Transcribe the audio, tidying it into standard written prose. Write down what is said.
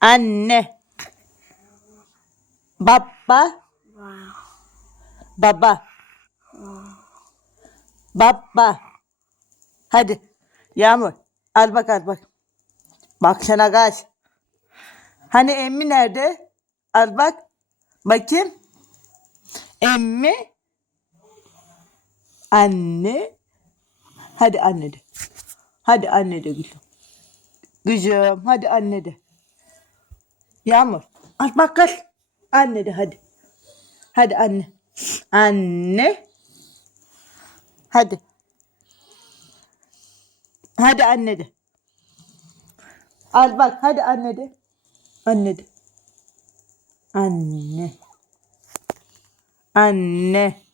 Anne. Baba. Baba. Baba. Hadi. Yağmur. Al bak al bak. Bak sana kaç. Hani emmi nerede? Al bak. Bakayım. Emmi. Anne. Hadi anne de. Hadi anne de gülüm. Gücüm. Hadi anne de. Yağmur. Al bak kız. Anne de hadi. Hadi anne. Anne. Hadi. Hadi anne de. Al bak hadi anne de. Anne de. Anne. Anne.